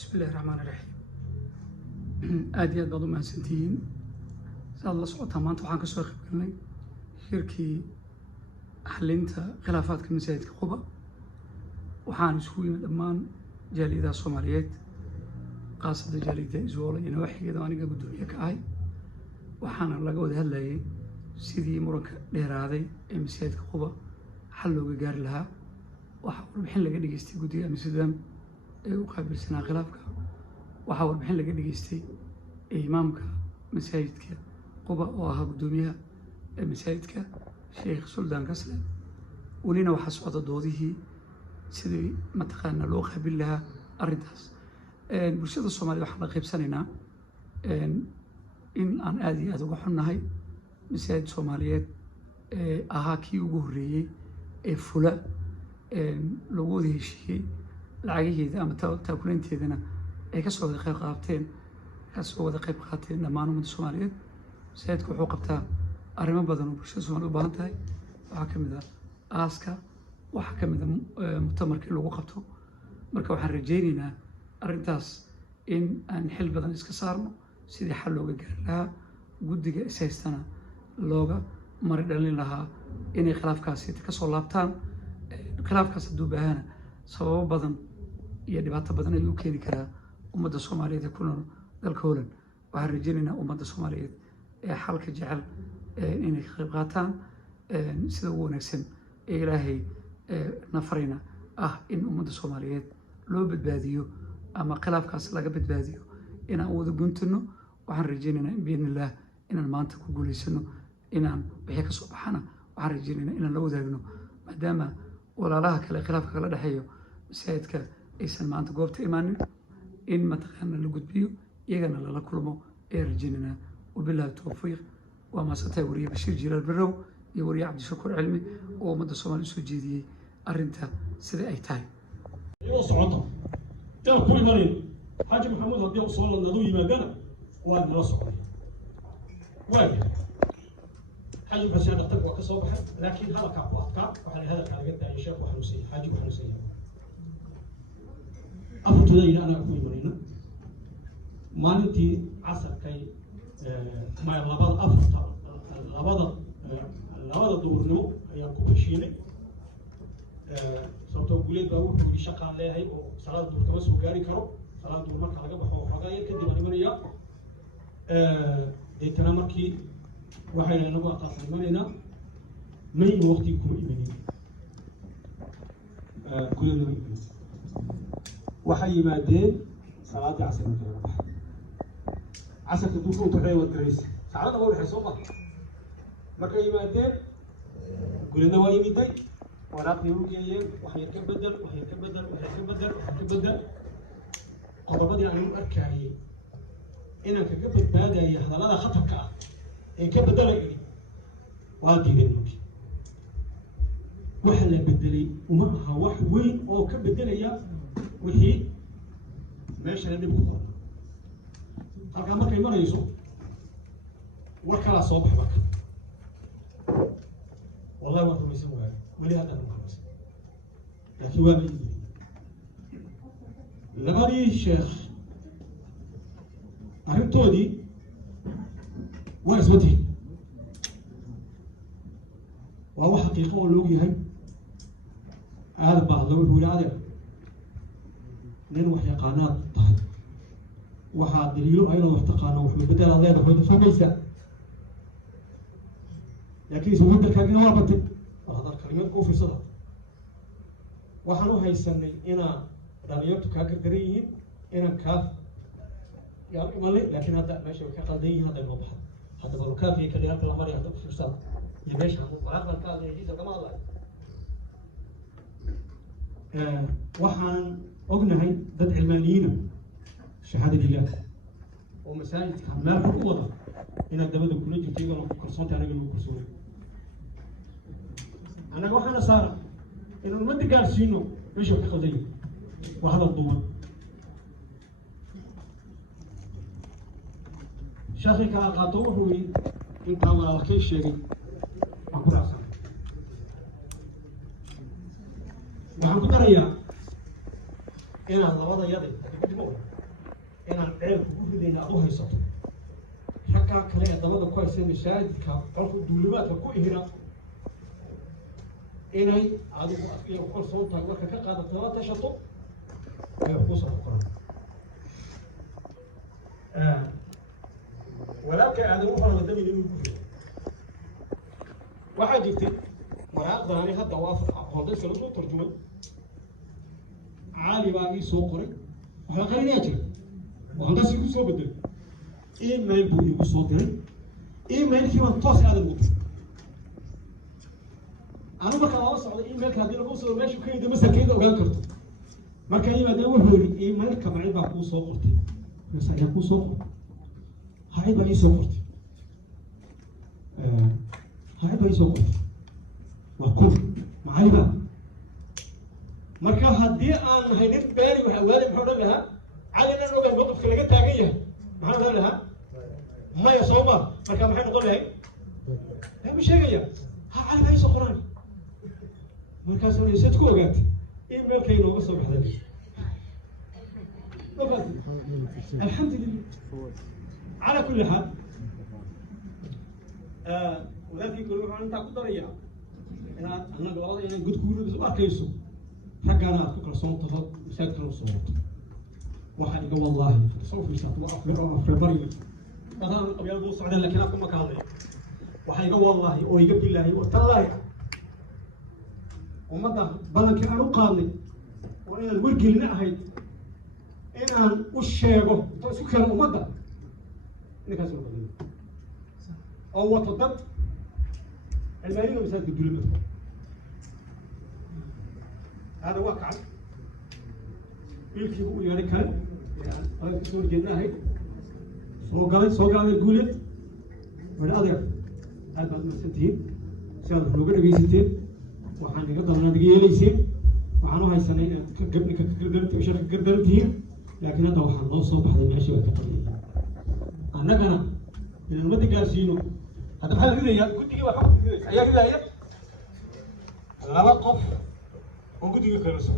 بسم الله الرحمن الرحيم. آدي بعض ما سنتين سأل الله سبحانه وتعالى طبعا كسر خبرني شركي حلنت خلافات كمساعد قبة وحان شوي من الأمان جاليدا الصوماليات قاصد جاليدا إزوالي ينوحي كذا وأنا قبل الدنيا كأي وحان الله قود هلا سيدي مرك لهراضي مساعد قبة حلوا جار لها وحاول بحين لقى دقيستي قدي أمسدام وقابل سنة خلافك وحاول بحين لقى دقيستي إمامك مساجدك قبة وها قدوميها مساجدك شيخ سلطان كسلان ولينا وحسوات الضوضيه سيدي متقانا لو قابل لها أرنتاس برشاد الصومالي وحنا قيب سننا إن أن آدي أدو حنهاي مساجد صوماليات أهاكي وجهري فلا لوجوده شيء العجيب أما تأكلين تيدنا كسر قيب قابتين كسر قيب قابتين لما نمد الصوماليات سيدك وحقبتها arrimo badan oo bulshada Soomaaliyeed u baahan tahay waxa kamid ah aaska waxa kamid ah mutamarkii lagu qabto marka waxaan rajaynaynaa arintaas in aan xil badan iska saarno sidii xal looga gaari lahaa guddiga isaystana looga mari dhalin lahaa inay khilaafkaasi ka soo laabtaan khilaafkaas hadduu baahana sababo badan iyo dhibaato badan ayuu keeni karaa ummadda Soomaaliyeed ee ku nool dalka Holland waxaan rajaynaynaa ummadda Soomaaliyeed ee xalka jecel inay ka qayb qaataan sida ugu wanaagsan ee Ilaahay nafarina in ummadda Soomaaliyeed loo badbaadiyo ama khilaafkaas laga badbaadiyo inaan wada guntano waxaan rajaynaynaa in biidnillah inaan maanta ku guuleysano inaan wixii ka soo baxana waxaan rajaynaynaa inaan la wadaagno maadaama walaalaha kale khilaafka kala dhexeeyo masaajidka aysan maanta goobta imaanin in mataqaana la gudbiyo iyagana lala kulmo ee rajaynaynaa wabillahi tawfiiq وما ستوري بشير جلال برو يوري عبد الشكور علمي ومدى الصومالي سوجيدي أرنتا سيدي أي تاي يو صعوطة يا كل مريض حاج محمد هدي وصول النضوي ما قال وأنا لا صعوطة واجد حاج بس هذا تقوى كصوبح لكن هذا كعبات كعب وحنا هذا كان قد أي شيخ وحنوسي حاج وحنوسي أفرت لي أنا أكون مرينا ما نتي عصر كي ما لبض أفرط لبض دورنو أيام كوبشيني صرت أقولي بروح ولي شقة عليها هي وصلاة دور توسو جاري كرو صلاة دور مركز على جبهة وحاجة كده من مريا ديتنا مركي وحين نبغى قاصر مرينا من وقت يكون إيماني كل وحي ما دين صلاة عصر عسى تدوسوا تحيي والكريس سعرنا ما بيحسوا الله مركا يمادين كلنا وايميدي وراق يوجيين وحيتبدل قضبضي عن أركاهي إنك قبل بادا يحضر هذا خطرك إن كبدل إلي وادي ذنك وحلا بدلي ومعها وحوين أو كبدل يا وحي ماشي أنا نبغى halka markay marayso war kala soo baxay marka wallahi waa rumaysan waay wali hada ma rumaysan laakiin waa mid labadii sheekh arrintoodii waa iswati waa wax xaqiiqo oo loo yahay aad baa loo wadaadeen nin wax yaqaanaad tahay waxaa daliilo ayna wax taqaano wuxuu bedel aad leedahay wada fahmaysa laakiin isku bedelkaagina waa batay hadal kalimad ku fiirsada waxaan u haysanay inaa dhalinyartu kaa gargaran yihiin inaan kaaf yaa imalay laakiin hadda meesha way ka qaldan yihiin hadda noo baxay hadda balukaaf iyo kaliyaalka la maray hadda ku fiirsada iyo meesha walaaqan ka leeyihiin kama hadlay waxaan ognahay dad cilmaaniyiina شهادة لله ومساجد كمال حقوقها إن الدبادة كلها تيجي على كرسانتي أنا قلنا كرسوني أنا وحنا صار إنه المد قال سينو مش بتخذيه وهذا الضمان شاخي كعقاطوه هو أنت ولا كيش شيء أقول أصلا وعم كتر يا إن الله وضع يدي inaan ceelka ku ridayna aad u haysato raggaa kale ee dabada ku haysa masaajidka qolka duulimaadka ku ihira inay adigu iyo kalsoon tahay marka ka qaadato la tashato ay ku soo qoran walaalka aad ugu fara badan inuu ku jiro waxaa jirtay waraaqdaani hadda waa hordayska lagu soo tarjumay caali baa ii soo qoray waxaa qarinayaa jira waxaankaas igu soo bedelay email buu igu soo diray emailkii baan toos aadan ugu diray أنا ما كان أوصل إيميل كهذي أوصل ماشي كذا مثلا كذا وقال كرت ما كان يبغى يقول إيميل كمان يبغى يكون صورتي مثلا يكون صور هاي بقى صورتي هاي بقى صورتي وأقول معي بقى ما كان هدي أنا هيني باري وحوالي محور لها علينا إنه كان نقطة كلاجة تاجية محور لها ما يصوبه ما كان محور نقول له لا مش هي ها على ما يسقران markaas uu yeeshay ku ogaatay emailka inooga soo baxday الحمد لله على كل حال ولكن كل واحد انت قدريا انا قلت انا قلت كل بس اركيسو رجعنا فكره صوت مساك الصوت واحد قال والله سوف يسافر في بري مثلا قبل ابو سعد لكن اكو مكان waxay ga wallahi oo iga billahi oo tallahi umada balanka aan u qaadnay oo inaan wargelin ahayd inaan u sheego isku kala umada ninkaas oo badan oo wata dad almaaniga misaadka dulmada hada waqع wiilkii uu yahay kan aan soo jeednahay soo galay guulid wada adeer هذا المسنتين سأل لوجد بيسنتين وحنا نقدر نادي ليسين وحنا هاي سنة قبل كقدرت وشرك قدرتين لكن هذا وحنا نوصل بعد الماشي والتقليد أنا كنا من المدة جالسينه هذا بحال كذا يا كنت كذا حق كذا يا كذا يا لا وقف وكنت كذا كرسو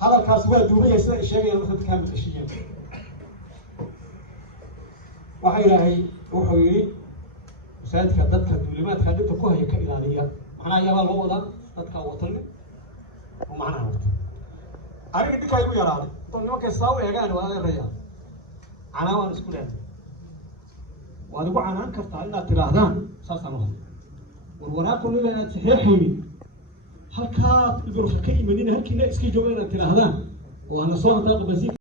هذا الكاسوات دوبي يصير شيء مثل كامل الشيء waxay ilaahay wuxuu yiri masaajidka dadka duulimaadka dhibta ku haya ka ilaaliya macnaha yaaba loo wadaa dadka watan oo macnaha wata ariga dhika igu yaraaday oo nimanka saaw eegaan waa ay rayaan ana waan isku leeyahay waad ugu canaan kartaa inaad tiraahdaan saasaan u hadlay warwaraaqo leeyahay inaad saxiixayni halkaa idurka ka imanina halkii la iska joogo inaad tiraahdaan oo ana soo hadlaa basiik